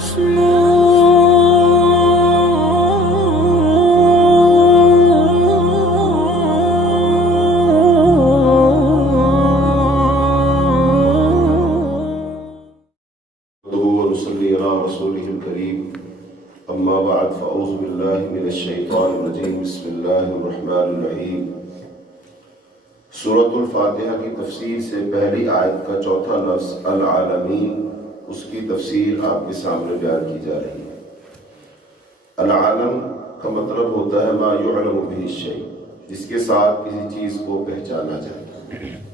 ونصلي على رسوله الكريم اما بعد فاعوذ بالله من الشیطان الرجیم بسم اللہ الرحمن الرحیم۔ سورۃ الفاتحہ کی تفسیر سے پہلی آیت کا چوتھا لفظ العالمین، اس کی تفسیر آپ کے سامنے بیان کی جا رہی ہے۔ العالم کا مطلب ہوتا ہے ما یعلم به الشیء، جس کے ساتھ کسی چیز کو پہچانا جائے،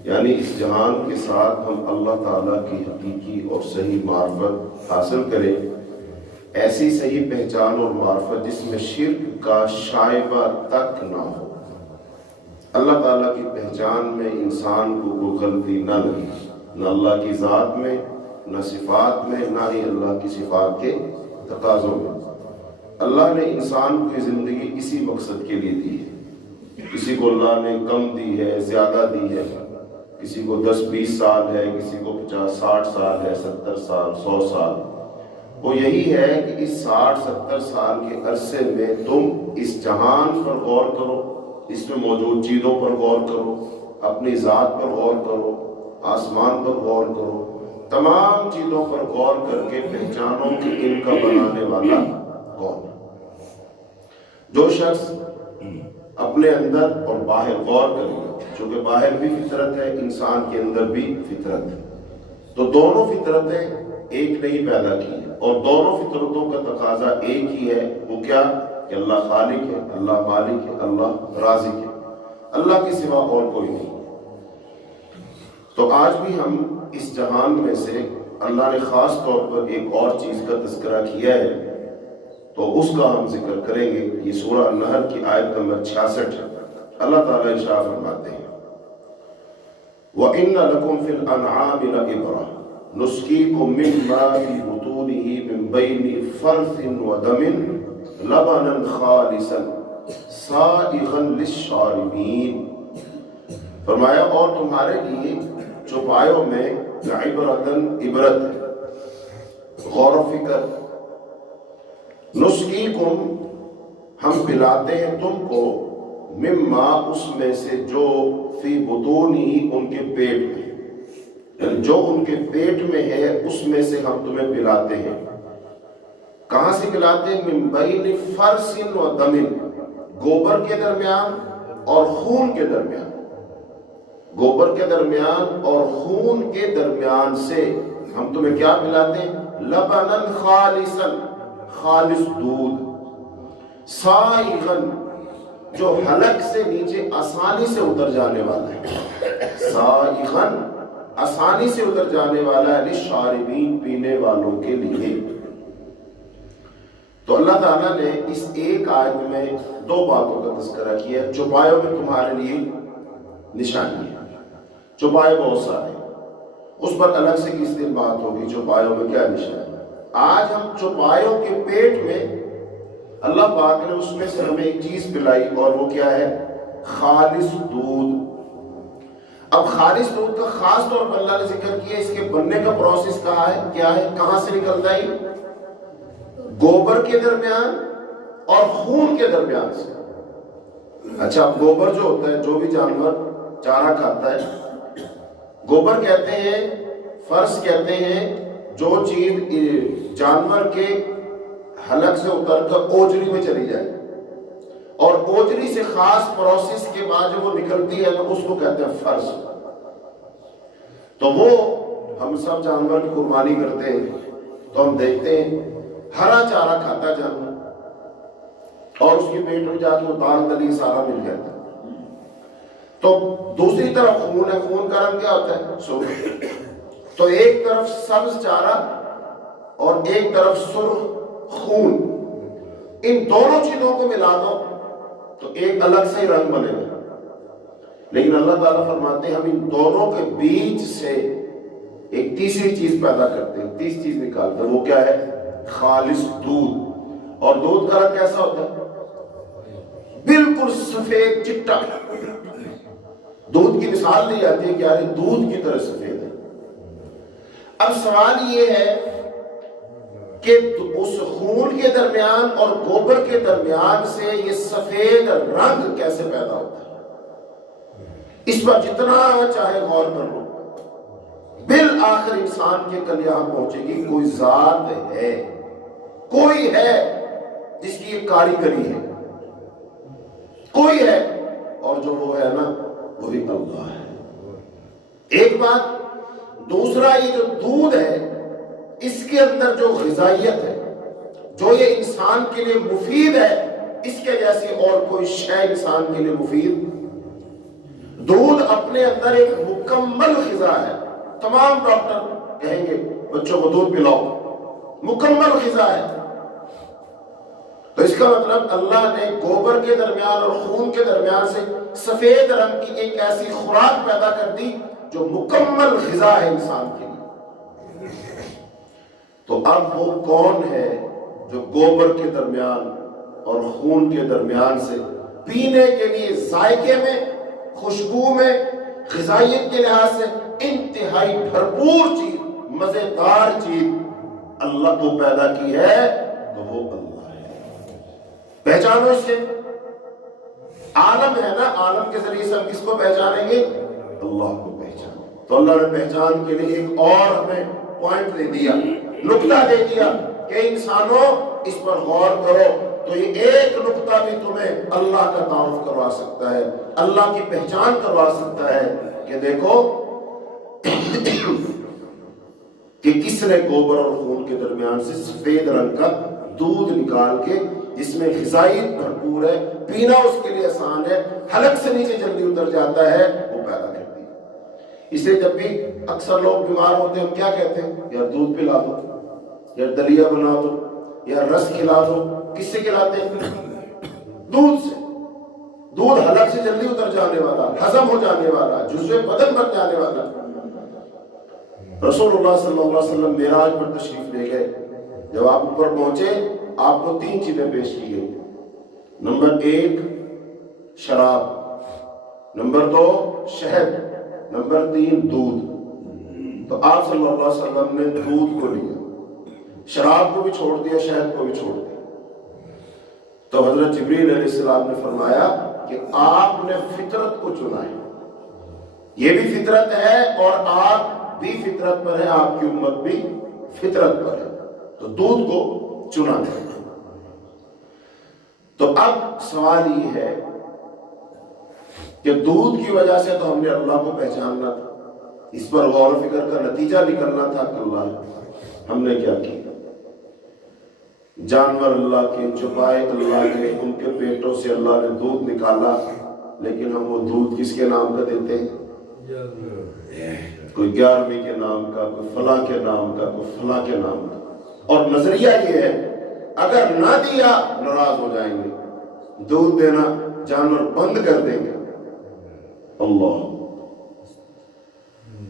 یعنی اس جہان کے ساتھ ہم اللہ تعالیٰ کی حقیقی اور صحیح معرفت حاصل کریں، ایسی صحیح پہچان اور معرفت جس میں شرک کا شائبہ تک نہ ہو۔ اللہ تعالیٰ کی پہچان میں انسان کو کوئی غلطی نہ لگے، نہ اللہ کی ذات میں، نہ صفات میں، نہ ہی اللہ کی صفات کے تقاضوں میں۔ اللہ نے انسان کی زندگی اسی مقصد کے لیے دی ہے۔ کسی کو اللہ نے کم دی ہے، زیادہ دی ہے، کسی کو 10-20 سال ہے، کسی کو 50-60 سال ہے، 70 سال، 100 سال۔ وہ یہی ہے کہ اس 60-70 سال کے عرصے میں تم اس جہان پر غور کرو، اس میں موجود چیزوں پر غور کرو، اپنی ذات پر غور کرو، آسمان پر غور کرو، تمام چیزوں پر غور کر کے پہچانو کہ ان کا بنانے والا کون ہے۔ جو شخص اپنے اندر اور باہر غور کرے، چونکہ باہر بھی فطرت ہے، انسان کے اندر بھی فطرت ہے، تو دونوں فطرتیں ایک نہیں پیدا کی ہیں، اور دونوں فطرتوں کا تقاضا ایک ہی ہے۔ وہ کیا؟ کہ اللہ خالق ہے، اللہ مالک ہے، اللہ رازق ہے، اللہ کے سوا اور کوئی نہیں۔ تو آج بھی ہم اس جہان میں سے اللہ نے خاص طور پر ایک اور چیز کا تذکرہ کیا ہے، تو اس کا ہم ذکر کریں گے۔ یہ سورہ النحل کی آیت نمبر 66 ہے۔ اللہ تعالیٰ ارشاد فرماتے ہیں وَإِنَّ لَكُمْ فِي الْأَنْعَامِ لَعِبْرَةً نُسْقِيكُم مِّمَّا فِي بُطُونِهِ مِن بَيْنِ فَرْثٍ وَدَمٍ لَبَنًا خَالِصًا سَائِغًا لِلشَّارِبِينَ۔ فرمایا اور تمہارے لیے چوپایوں میں لعبرتاً عبرت ہے، غور و فکر۔ نسقیکم ہم پلاتے ہیں تم کو، مما اس میں سے جو فی بطونی ان کے پیٹ میں، یعنی جو ان کے پیٹ میں ہے اس میں سے ہم تمہیں پلاتے ہیں۔ کہاں سے پلاتے ہیں؟ من بین فرث و دم، گوبر کے درمیان اور خون کے درمیان، گوبر کے درمیان اور خون کے درمیان سے ہم تمہیں کیا پلاتے ہیں؟ لبنا خالصا، خالص دودھ، سائغن جو حلق سے نیچے آسانی سے اتر جانے والا ہے، سائغن آسانی سے اتر جانے والا ہے، للشاربین پینے والوں کے لیے۔ تو اللہ تعالیٰ نے اس ایک آیت میں دو باتوں کا تذکرہ کیا۔ چوپایوں میں تمہارے لیے نشانی ہے، چوپائے بہت سارے، اس پر الگ سے کس دن بات ہوگی چوپایوں میں کیا نشانی ہے۔ آج ہم چوپایوں کے پیٹ میں اللہ پاک نے اس میں سے ہمیں ایک چیز پلائی، اور وہ کیا ہے؟ خالص دودھ۔ اب خالص دودھ کا خاص طور پر اللہ نے ذکر کیا، اس کے بننے کا پروسیس کہاں ہے، کیا ہے، کہاں سے نکلتا ہے؟ گوبر کے درمیان اور خون کے درمیان سے۔ اچھا، اب گوبر جو ہوتا ہے، جو بھی جانور چارہ کھاتا ہے، گوبر کہتے ہیں، فرث کہتے ہیں جو چیز جانور کے حلق سے اتر کر اوجری میں چلی جائے، اور اوجری سے خاص پروسیس کے بعد جو وہ نکلتی ہے اس کو کہتے ہیں فرث۔ تو وہ ہم سب جانور کی قربانی کرتے ہیں تو ہم دیکھتے ہیں ہرا چارہ کھاتا جانور، اور اس کے پیٹ میں جا کے اتار دلی سارا مل جاتا ہے۔ تو دوسری طرف خون ہے، خون کا رنگ کیا ہوتا ہے؟ سرخ۔ تو ایک طرف سبز چارہ اور ایک طرف سرخ خون، ان دونوں چیزوں کو ملا دو تو ایک الگ سے رنگ بنے گا، لیکن اللہ تعالیٰ فرماتے ہیں ہم ان دونوں کے بیچ سے ایک تیسری چیز پیدا کرتے ہیں، تیسری چیز نکالتے ہیں، وہ کیا ہے؟ خالص دودھ۔ اور دودھ کا رنگ کیسا ہوتا ہے؟ بالکل سفید چٹا۔ دودھ کی مثال دی جاتی ہے کہ یار دودھ کی طرح سفید ہے۔ اب سوال یہ ہے کہ اس خون کے درمیان اور گوبر کے درمیان سے یہ سفید رنگ کیسے پیدا ہوتا ہے، اس پر جتنا چاہے غور کر لو، بالآخر انسان کے کل یہاں پہنچے گی کوئی ذات ہے، کوئی ہے جس کی یہ کاریگری ہے، کوئی ہے، اور جو وہ ہے نا وہی اللہ ہے۔ ایک بات۔ دوسرا، یہ جو دودھ ہے اس کے اندر جو غذائیت ہے، جو یہ انسان کے لیے مفید ہے، اس کے جیسی اور کوئی شے انسان کے لیے مفید۔ دودھ اپنے اندر ایک مکمل غذا ہے۔ تمام ڈاکٹر کہیں گے بچوں کو دودھ پلاؤ، مکمل غذا ہے۔ تو اس کا مطلب اللہ نے گوبر کے درمیان اور خون کے درمیان سے سفید رنگ کی ایک ایسی خوراک پیدا کر دی جو مکمل غذا ہے انسان کے لیے۔ تو اب وہ کون ہے جو گوبر کے درمیان اور خون کے درمیان سے پینے کے لیے ذائقے میں، خوشبو میں، غذائیت کے لحاظ سے انتہائی بھرپور چیز، مزیدار چیز اللہ کو پیدا کی ہے، تو وہ اللہ ہے۔ پہچانو اس سے۔ عالم ہے نا، عالم کے ذریعے سے ہم کس کو پہچانیں گے؟ اللہ کو پہچانیں۔ تو اللہ نے پہچان کے لیے ایک اور ہمیں پوائنٹ دے دیا، نقطہ دے دیا کہ انسانوں اس پر غور کرو، تو یہ ایک نقطہ بھی تمہیں اللہ کا تعارف کروا سکتا ہے، اللہ کی پہچان کروا سکتا ہے کہ دیکھو کہ کس نے گوبر اور خون کے درمیان سے سفید رنگ کا دودھ نکال کے جس میں غذائیت بھرپور ہے، پینا اس کے لیے آسان ہے، حلق سے نیچے جلدی اتر جاتا ہے، وہ پیدا کرتی ہے۔ اس لیے جب بھی اکثر لوگ بیمار ہوتے ہیں ہم کیا کہتے ہیں؟ یار دودھ پلا دو، یا دلیا بنا دو، یا رس کھلا دو۔ کس سے کھلاتے ہیں؟ دودھ سے۔ دودھ حلق سے جلدی اتر جانے والا، ہضم ہو جانے والا، جزوے بدن بن جانے والا۔ رسول اللہ صلی اللہ علیہ وسلم معراج پر تشریف لے گئے، جب آپ اوپر پہنچے آپ کو 3 چیزیں پیش کی گئی۔ نمبر 1 شراب، نمبر 2 شہد، نمبر 3 دودھ۔ تو آپ صلی اللہ علیہ وسلم نے دودھ کو لیا، شراب کو بھی چھوڑ دیا، شہد کو بھی چھوڑ دیا۔ تو حضرت جبریل علیہ السلام نے فرمایا کہ آپ نے فطرت کو چنا ہے، یہ بھی فطرت ہے اور آپ بھی فطرت پر ہے، آپ کی امت بھی فطرت پر ہے، تو دودھ کو چنا ہے۔ تو اب سوال یہ ہے کہ دودھ کی وجہ سے تو ہم نے اللہ کو پہچاننا تھا، اس پر غور و فکر کا نتیجہ نکلنا تھا کہ اللہ، ہم نے کیا کیا؟ جانور اللہ کے، چھپائے اللہ کے، ان کے پیٹوں سے اللہ نے دودھ نکالا، لیکن ہم وہ دودھ کس کے نام کا دیتے ہیں؟ کوئی 11ویں کے نام کا، کوئی فلاں کے نام کا، کوئی فلاں کے نام کا۔ اور نظریہ یہ ہے اگر نہ دیا ناراض ہو جائیں گے، دودھ دینا جانور بند کر دیں گے۔ اللہ،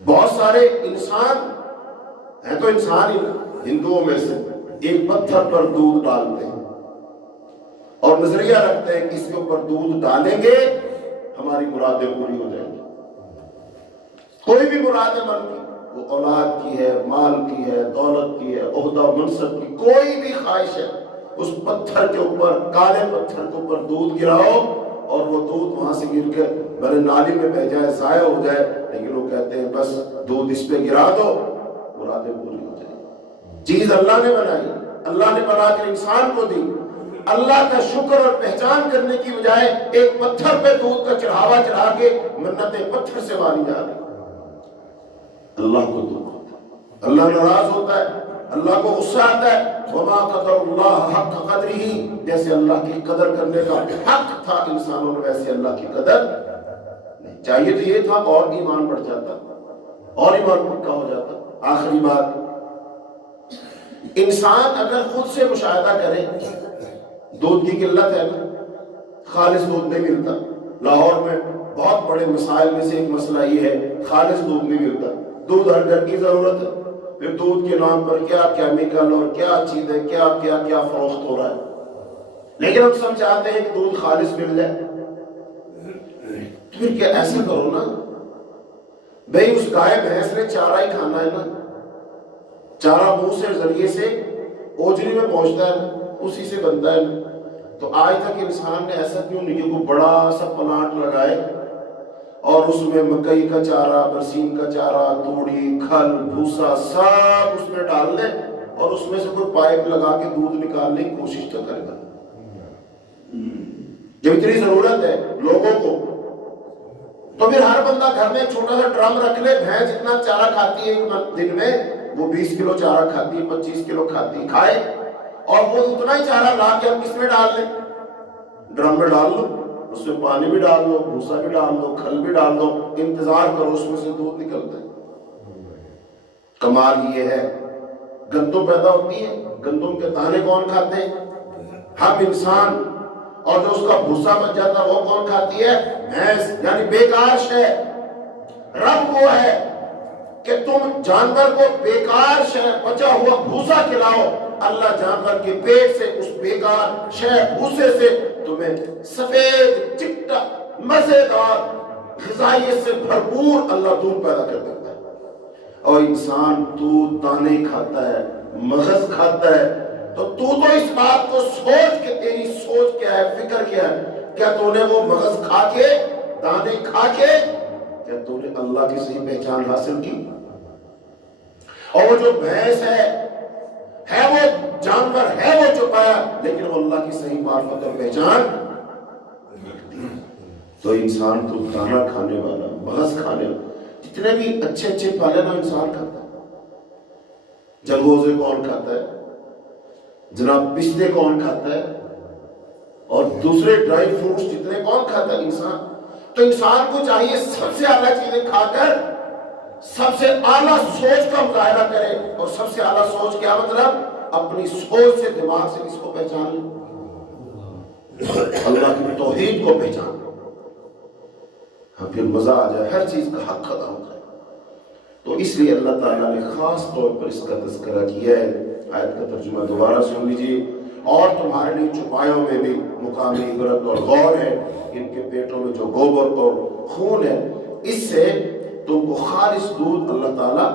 بہت سارے انسان ہیں، تو انسان ہی ہندوؤں میں سے ایک پتھر پر دودھ ڈالتے ہیں اور نظریہ رکھتے ہیں کہ اس کے اوپر دودھ ڈالیں گے ہماری مرادیں پوری ہو جائیں گی۔ کوئی بھی مراد من کی، وہ اولاد کی ہے، مال کی ہے، دولت کی ہے، عہدہ منصب کی، کوئی بھی خواہش ہے، اس پتھر کے اوپر، کالے پتھر کے اوپر دودھ گراؤ اور وہ دودھ وہاں سے گر کر بڑے نالی میں بہ جائے، ضائع ہو جائے، لیکن وہ کہتے ہیں بس دودھ اس پہ گرا دو، مرادیں پوری ہو جائیں۔ چیز اللہ نے بنائی، اللہ نے بنا کر انسان کو دی، اللہ کا شکر اور پہچان کرنے کی بجائے ایک پتھر پہ دودھ کا چڑھاوا چڑھا کے منتیں پتھر سے مانی جا رہی۔ اللہ کو دکھ ہوتا ہے، اللہ ناراض ہوتا ہے، اللہ کو غصہ آتا ہے۔ وما قدر اللہ حق قدرہ، جیسے اللہ کی قدر کرنے کا حق تھا انسانوں نے، ویسے اللہ کی قدر نہیں۔ چاہیے تو یہ تھا اور ایمان بڑھ جاتا، اور ایمان پکا ہو جاتا۔ آخری بات، انسان اگر خود سے مشاہدہ کرے، دودھ کی قلت ہے نا، خالص دودھ نہیں ملتا۔ لاہور میں بہت بڑے مسائل میں سے ایک مسئلہ یہ ہے، خالص دودھ نہیں ملتا۔ دودھ ہر گھر کی ضرورت ہے، پھر دودھ کے نام پر کیا کیمیکل اور کیا چیزیں، کیا کیا کیا فروخت ہو رہا ہے، لیکن ہم سب چاہتے ہیں کہ دودھ خالص مل جائے۔ پھر کیا ایسا کرو نا بھئی، اس گائے بھینس نے چارہ ہی کھانا ہے نا، چارہ منہ سے ذریعے سے اوجری میں پہنچتا ہے اسی سے بنتا ہے. تو آج تک انسان نے ایسا کیوں نہیں کہ کوئی بڑا سا پلانٹ لگائے اور اس میں مکئی کا چارہ، برسیم کا چارہ، توڑی، کھل، بھوسا سب اس میں ڈال دے اور اس میں سے کوئی پائپ لگا کے دودھ نکالنے کی کوشش تو کرے گا. جب اتنی ضرورت ہے لوگوں کو تو پھر ہر بندہ گھر میں ایک چھوٹا سا ڈرم رکھ لے. بھینس جتنا چارہ کھاتی ہے ایک دن میں وہ 20 کلو چارہ کھاتی ہے، 25 کلو کھاتی ہے، کھائے، اور وہ اتنا ہی چارہ لا کے ہم کس میں ڈال لیں؟ ڈرم میں ڈال لو، اس میں پانی بھی ڈال دو، بھوسا بھی ڈال دو، کھل بھی ڈال دو، انتظار کرو اس میں سے دودھ نکلتا ہے. کمال یہ ہے گندم پیدا ہوتی ہے، گندم کے دانے کون کھاتے ہیں؟ ہم انسان. اور جو اس کا بھوسا بچ جاتا ہے وہ کون کھاتی ہے؟ بھینس. یعنی بیکار شے. رب وہ ہے کہ تم جانور کو بیکار شے بچا ہوا بھوسا کھلاؤ، اللہ جانور کے پیٹ سے اس بیکار شے بھوسے سے تمہیں سفید چٹا مزیدار غذائیت سے بھرپور اللہ دودھ پیدا کر دیتا ہے. اور انسان دودھ دانے کھاتا ہے، مغز کھاتا ہے. تو اس بات کو سوچ کہ تیری سوچ کیا ہے، فکر کیا ہے، کیا تو نے وہ مغز کھا کے، دانے کھا کے، کیا تو نے اللہ کی صحیح پہچان حاصل کی؟ اور وہ جو بھینس ہے وہ جانور ہے وہ چھپایا، لیکن وہ اللہ کی صحیح معرفت اور پہچان رکھتی ہے. تو انسان تو دانا کھانے والا، مغز کھانے والا، جتنے بھی اچھے اچھے پھل نا انسان کھاتا ہے. جلگوزے کون کھاتا ہے جناب؟ پستے کون کھاتا ہے؟ اور دوسرے ڈرائی فروٹس جتنے کون کھاتا ہے؟ انسان. تو انسان کو چاہیے سب سے اعلیٰ چیزیں کھا کر سب سے اعلیٰ سوچ کا مظاہرہ کرے. اور سب سے اعلیٰ سوچ کیا مطلب؟ اپنی سوچ سے، دماغ سے کس کو پہچان لے؟ اللہ کی توحید کو پہچان. ہاں پھر مزہ آ جائے، ہر چیز کا حق ادا ہو جائے. تو اس لیے اللہ تعالیٰ نے خاص طور پر اس کا تذکرہ کیا ہے. آیت کا ترجمہ دوبارہ سن لیجیے. اور تمہارے لیے چوپایوں میں بھی مقامی عبرت اور غور ہے. ان کے پیٹوں میں جو گوبر اور خون ہے، اس سے تم کو خالص دودھ اللہ تعالیٰ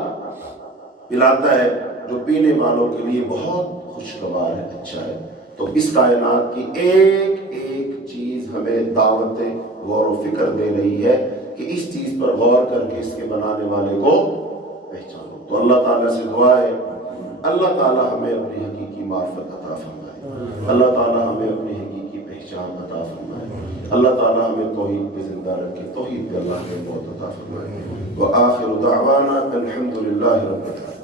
پلاتا ہے جو پینے والوں کے لیے بہت خوشگوار ہے، اچھا ہے. تو اس کائنات کی ایک ایک چیز ہمیں دعوت غور و فکر دے رہی ہے کہ اس چیز پر غور کر کے اس کے بنانے والے کو پہچانو. تو اللہ تعالیٰ سے دعا ہے اللہ تعالیٰ ہمیں اپنی حقیقی معرفت عطا فرمائے، اللہ تعالیٰ ہمیں اپنی حقیقی پہچان عطا فرمائے، اللہ تعالیٰ ہمیں توحید پہ زندہ رکھے، توحید پہ اللہ کے موت عطا فرمائے. وآخر دعوانا الحمد للہ رب العالمین.